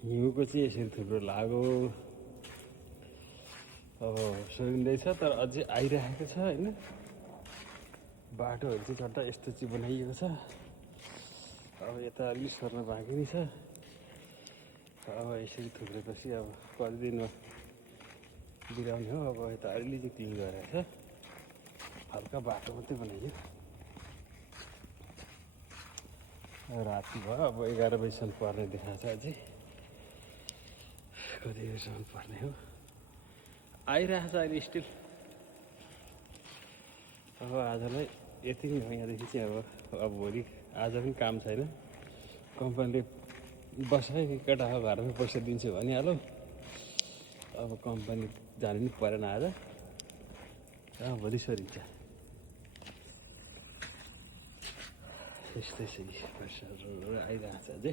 हिउँको चाहिँ यसरी थुप्रो लाग्यो। अब सरिँदैछ तर अझै आइरहेको छ होइन। बाटोहरू चाहिँ झट्ट यस्तो चाहिँ बनाइएको छ। अब यता अलि सर्न बाँकी नै छ। अब यसरी थुप्रेपछि अब कति दिनमा बिराउने हो। अब यता अलि चाहिँ क्लिन गरेको छ, हल्का बाटो मात्रै बनाइयो। राति भयो, अब 11 बजीसम्म पर्ने देखाएको छ। अझै कति बजीसम्म पर्ने हो, आइरहेको छ अहिले स्टिल। अब आजलाई यति नै हो यहाँदेखि चाहिँ। अब भोलि आज पनि काम छैन। कम्पनीले बसाइ केटा हो घरमै पैसा दिन्छु भनिहाल्यो। अब कम्पनी जानु पनि परेन आज। भोलि सरिन्छ। यस्तै छ कि पैसाहरू आइरहेको छ अझै।